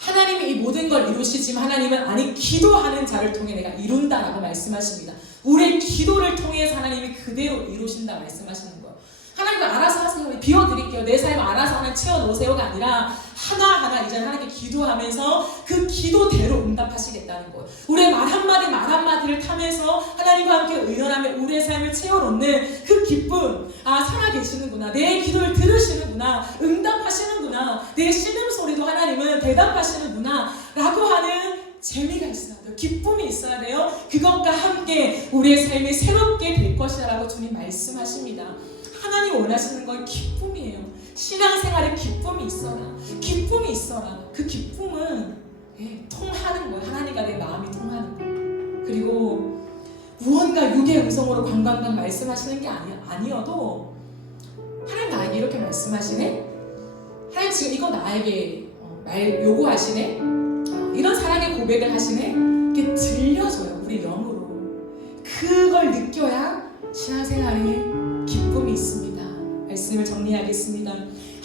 하나님이 이 모든 걸 이루시지만 하나님은 아니 기도하는 자를 통해 내가 이룬다라고 말씀하십니다. 우리의 기도를 통해서 하나님이 그대로 이루신다 말씀하시는 거예요. 하나님 알아서 하세요. 비워드릴게요. 내 삶 알아서 하나 채워놓으세요가 아니라 하나하나 이제 하나님께 기도하면서 그 기도대로 응답하시겠다는 거예요. 우리의 말 한마디를 타면서 하나님과 함께 의논하며 우리의 삶을 채워놓는 그 기쁨. 아, 살아계시는구나. 내 기도를 들으시는구나. 응답하시는구나. 내 신음소리도 하나님은 대답하시는구나 라고 하는 재미가 있어야 돼요. 기쁨이 있어야 돼요. 그것과 함께 우리의 삶이 새롭게 될 것이다 라고 주님 말씀하십니다. 하나님 원하시는 건 기쁨이에요. 신앙생활에 기쁨이 있어라. 기쁨이 있어라. 그 기쁨은 통하는 거예요. 하나님과 내 마음이 통하는 거예요. 그리고 무언가 육의 음성으로 관광광 말씀하시는 게 아니어도 하나님 나에게 이렇게 말씀하시네? 하나님 지금 이거 나에게 말 요구하시네? 이런 사랑의 고백을 하시네? 이게 들려줘요. 우리 영으로. 그걸 느껴야 신앙생활에 기쁨이 있습니다. 말씀을 정리하겠습니다.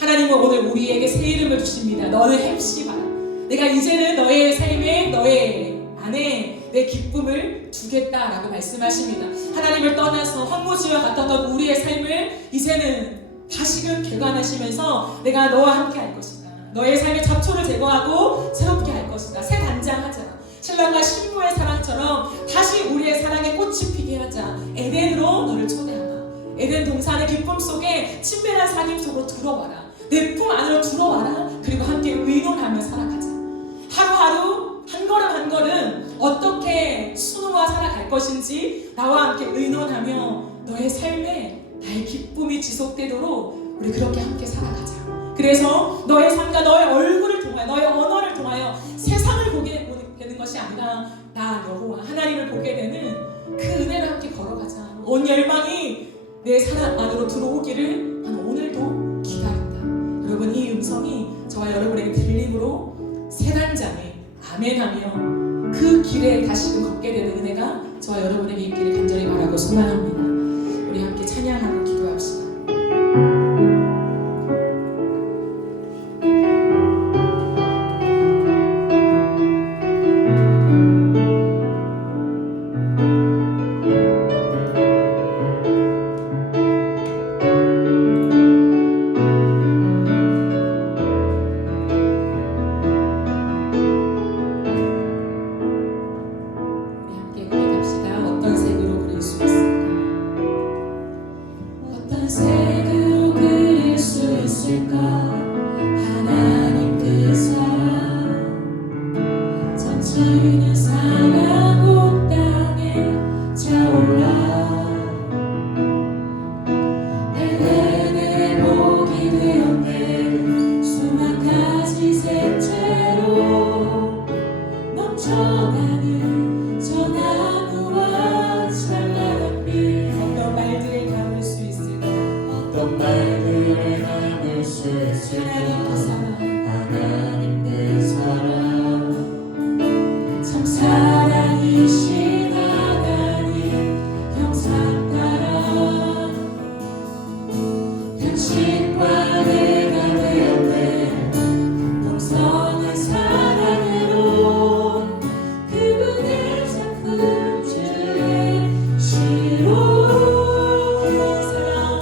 하나님은 오늘 우리에게 새 이름을 주십니다. 너는 헵시바. 내가 이제는 너의 삶에 너의 안에 내 기쁨을 두겠다라고 말씀하십니다. 하나님을 떠나서 황무지와 같았던 우리의 삶을 이제는 다시금 개관하시면서 내가 너와 함께 할 것이다. 너의 삶의 잡초를 제거하고 새롭게 할 것이다. 새 단장하자. 신랑과 신부의 사랑처럼 다시 우리의 사랑의 꽃이 피게 하자. 에덴으로 너를 초대하라. 에덴 동산의 기쁨 속에 친밀한 사귐 속으로 들어와라. 내 품 안으로 들어와라. 그리고 함께 의논하며 살아가자. 하루하루 한 걸음 한 걸음 어떻게 순호와 살아갈 것인지 나와 함께 의논하며 너의 삶에 나의 기쁨이 지속되도록 우리 그렇게 함께 살아가자. 그래서 너의 삶과 너의 얼굴을 통하여 너의 언어를 통하여 세상을 보게 되는 것이 아니라 나 여호와 하나님을 보게 되는 그 은혜를 함께 걸어가자. 온 열방이 내 사랑 안으로 들어오기를 나는 오늘도 기다린다. 여러분 이 음성이 저와 여러분에게 들림으로 새 단장에 아멘하며 그 길에 다시금 걷게 되는 은혜가 저와 여러분에게 있기를 간절히 바라고 소망합니다. 우리 함께 찬양하고 기도합시다. 어떤 색으로 그릴 수 있을까 하나님 그 사랑 점치는 사랑 온 땅에 차올라 에덴의 복이 되었네 수만 가지 색채로 넘쳐나는 저 나무와 찬란한 빛 어떤 말들을 담을 수 있을까 어떤 말들을 담을 수 있을까 하나님 그 사랑 하나님 그 사랑 참 사랑이신 하나님 형상 따라 당신과 내가 되었네 풍성한 사랑으로 그분의 작품 주의 시로 사랑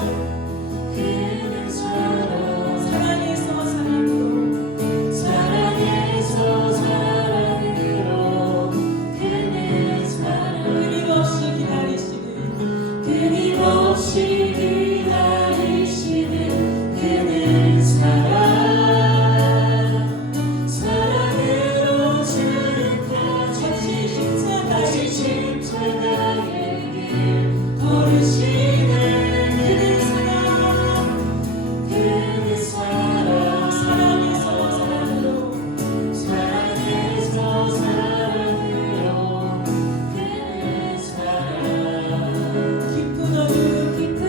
그는 사랑 사랑에서 사랑으로 사랑에서 사랑으로 그는 사랑 끊임없이 기다리시는 끊임없이 기다리시는 그는 사랑 사랑으로 주님까지 십자가의 길 걸으시는 그는 사랑 그는 사랑 사랑에서 사랑으로 사랑에서 사랑으로 그는 사랑 깊은 어둠 깊은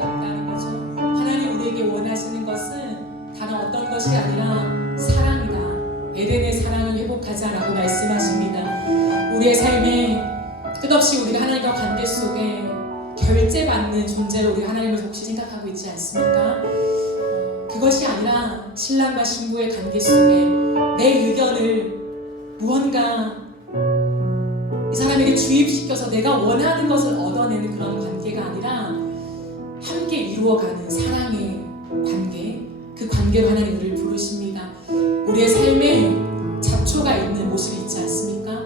수밖에 없다는 거죠. 하나님 우리에게 원하시는 것은 다른 어떤 것이 아니라 사랑이다. 에덴의 사랑을 회복하자라고 말씀하십니다. 우리의 삶에 끝없이 우리가 하나님과 관계 속에 결제받는 존재로 우리 하나님을 혹시 생각하고 있지 않습니까? 그것이 아니라 신랑과 신부의 관계 속에 내 의견을 무언가 이 사람에게 주입시켜서 내가 원하는 것을 얻어내는 그런 관계가 아니라 함께 이루어가는 사랑의 관계, 그 관계로 하나님 우리를 부르십니다. 우리의 삶에 잡초가 있는 모습이 있지 않습니까?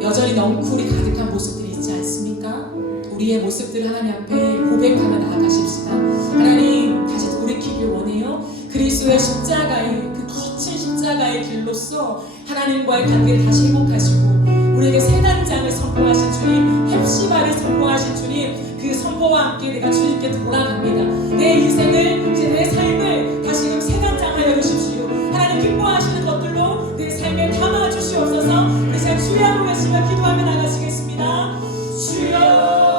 여전히 넝쿨이 가득한 모습들이 있지 않습니까? 우리의 모습들을 하나님 앞에 고백하며 나아가십시다. 하나님 다시 돌이키길 원해요. 그리스도의 십자가의 그 거친 십자가의 길로서 하나님과의 관계를 다시 회복하시고 우리에게 새 단장을 선포하신 주님, 헵시바를 선포하신 주님, 그 선포와 함께 내가 주님께 돌아갑니다. 내 인생을 이제 내 삶을 다시금 새 단장하여 주십시오. 하나님 기뻐하시는 것들로 내 삶에 담아 주시옵소서. 우리 자 주여 한번 외치며 기도하며 나가시겠습니다. 주여.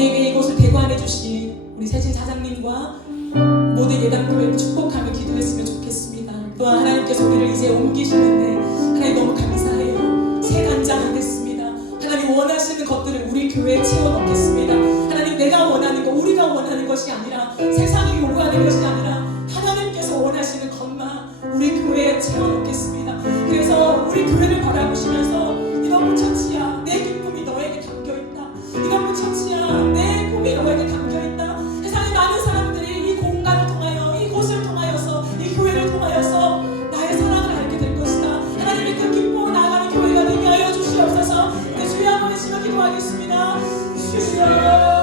우리에게 이곳을 대관해 주신 우리 세진 사장님과 모든 예당교회를 축복하며 기도했으면 좋겠습니다. 또한 하나님께서 우리를 이제 옮기시는데 하나님 너무 감사해요. 새 단장하겠습니다. 하나님 원하시는 것들을 우리 교회에 채워넣겠습니다. 하나님 내가 원하는 거, 우리가 원하는 것이 아니라 세상이 요구하는 것이 아니라 하나님께서 원하시는 것만 우리 교회에 채워넣겠습니다. 그래서 우리 교회를 바라보시면서 이런 처치야 내 기쁨이 너에게 담겨있다. 이런 처치야 내 꿈이 너에게 담겨있다. 세상에 많은 사람들이 이 공간을 통하여 이곳을 통하여서 이 교회를 통하여서 나의 사랑을 알게 될 것이다. 하나님의 그 기쁨 나아가는 교회가 되게 하여 주시옵소서. 우리 주여 한번 외치며 기도하겠습니다. 주여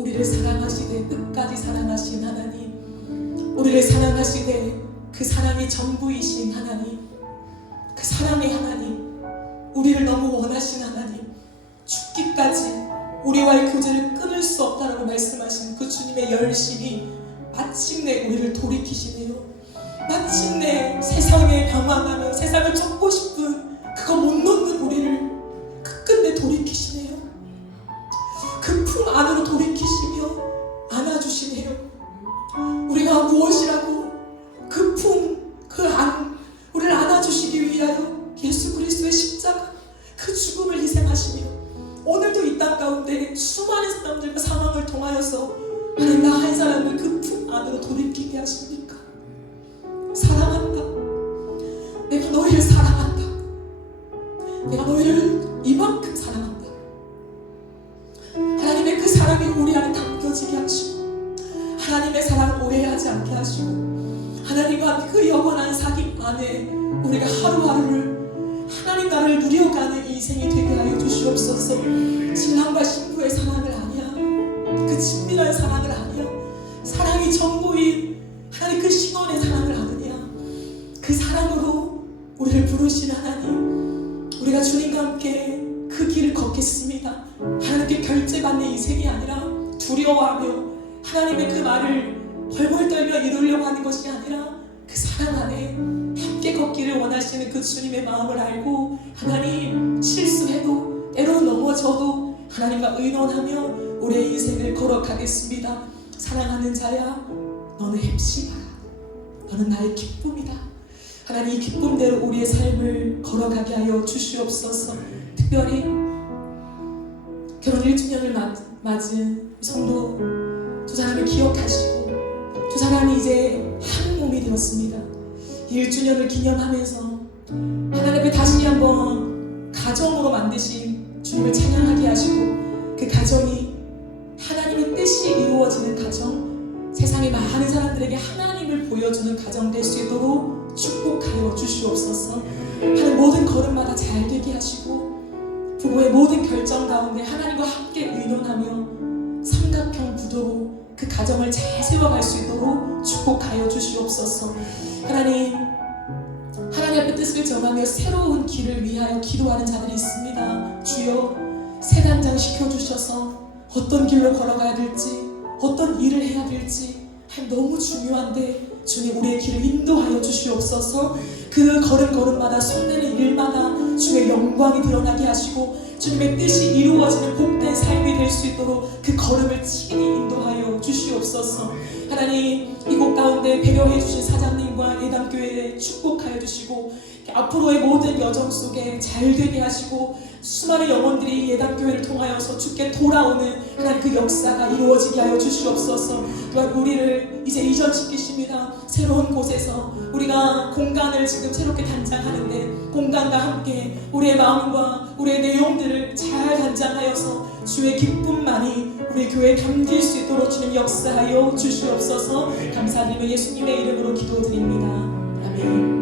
우리를 사랑하시되 끝까지 사랑하신 하나님, 우리를 사랑하시되 그 사랑이 전 전부이신 하나님, 그 사랑의 하나님, 우리를 너무 원하신 하나님, 죽기까지 우리와의 교제를 끊을 수 없다라고 말씀하신 그 주님의 열심이 마침내 우리를 돌이키시네요. 마침내 세상에 방황하며 세상을 쫓고 싶은 그거 못 놓는 우리를 끝끝내 돌이키시네요. 그 품 안으로 돌이키시며 안아주시네요. 우리가 무엇이라고 그 품, 그 안, 우리를 안아주시기 위하여 예수 그리스도의 십자가, 그 죽음을 희생하시며 오늘도 이 땅 가운데 수많은 사람들과 상황을 통하여서 하나님 나 한 사람을 그 품 안으로 돌이키게 하십니까? 사랑한다. 내가 너희를 사랑한다. 내가 너희를 이만큼 사랑한다. 하나님의 그 사랑이 우리 안에 담겨지게 하시고 하나님의 사랑을 오해하지 않게 하시고 하나님과 그 영원한 사귐 안에 우리가 하루하루를 하나님 나라를 누려가는 인생이 되게 하여 주시옵소서. 신랑과 신부의 사랑을 아니야, 그 친밀한 사랑을 아니야, 사랑이 전부인 하나님 그 신혼의 사랑을 아느냐, 그 사랑으로 우리를 부르신 하나님, 우리가 주님과 함께 그 길을 걷겠습니다. 하나님께 결제받는 인생이 아니라 두려워하며 하나님의 그 말을 벌벌 떨며 이루려고 하는 것이 아니라 그 사랑 안에 함께 걷기를 원하시는 그 주님의 마음을 알고 하나님 실수해도 때로 넘어져도 하나님과 의논하며 우리의 인생을 걸어가겠습니다. 사랑하는 자야, 너는 heb시가라. 너는 나의 기쁨이다. 하나님 이 기쁨대로 우리의 삶을 걸어가게 하여 주시옵소서. 특별히 결혼 1주년을 맞은 성도 두 사람을 기억하시고 두 사람이 이제 한 몸이 되었습니다. 이 1주년을 기념하면서 하나님 앞에 다시 한번 가정으로 만드신 주님을 찬양하게 하시고 그 가정이 하나님의 뜻이 이루어지는 가정, 세상의 많은 사람들에게 하나님을 보여주는 가정 될 수 있도록 축복하여 주시옵소서. 하는 모든 걸음마다 잘 되게 하시고 부부의 모든 결정 가운데 하나님과 함께 의논하며 삼각형 구도로 그 가정을 잘 세워갈 수 있도록 축복하여 주시옵소서. 하나님 앞에 뜻을 정하며 새로운 길을 위하여 기도하는 자들이 있습니다. 주여 세단장 시켜주셔서 어떤 길로 걸어가야 될지 어떤 일을 해야 될지 너무 중요한데 주님 우리의 길을 인도하여 주시옵소서. 그 걸음걸음마다 손대는 일마다 주의 영광이 드러나게 하시고 주님의 뜻이 이루어지는 복된 삶이 될 수 있도록 그 걸음을 친히 인도하여 주시옵소서. 하나님 이곳 가운데 배려해 주신 사장님과 예담교회에 축복하여 주시고 앞으로의 모든 여정 속에 잘 되게 하시고 수많은 영혼들이 예담교회를 통하여서 주께 돌아오는 하나님 그 역사가 이루어지게 하여 주시옵소서. 또한 우리를 이제 이전시키십니다. 새로운 곳에서 우리가 공간을 지금 새롭게 단장하는데 공간과 함께 우리의 마음과 우리의 내용들을 잘 단장하여서 주의 기쁨만이 우리 교회에 담길 수 있도록 주님 역사하여 주시옵소서. 감사드리며 예수님의 이름으로 기도드립니다. 아멘.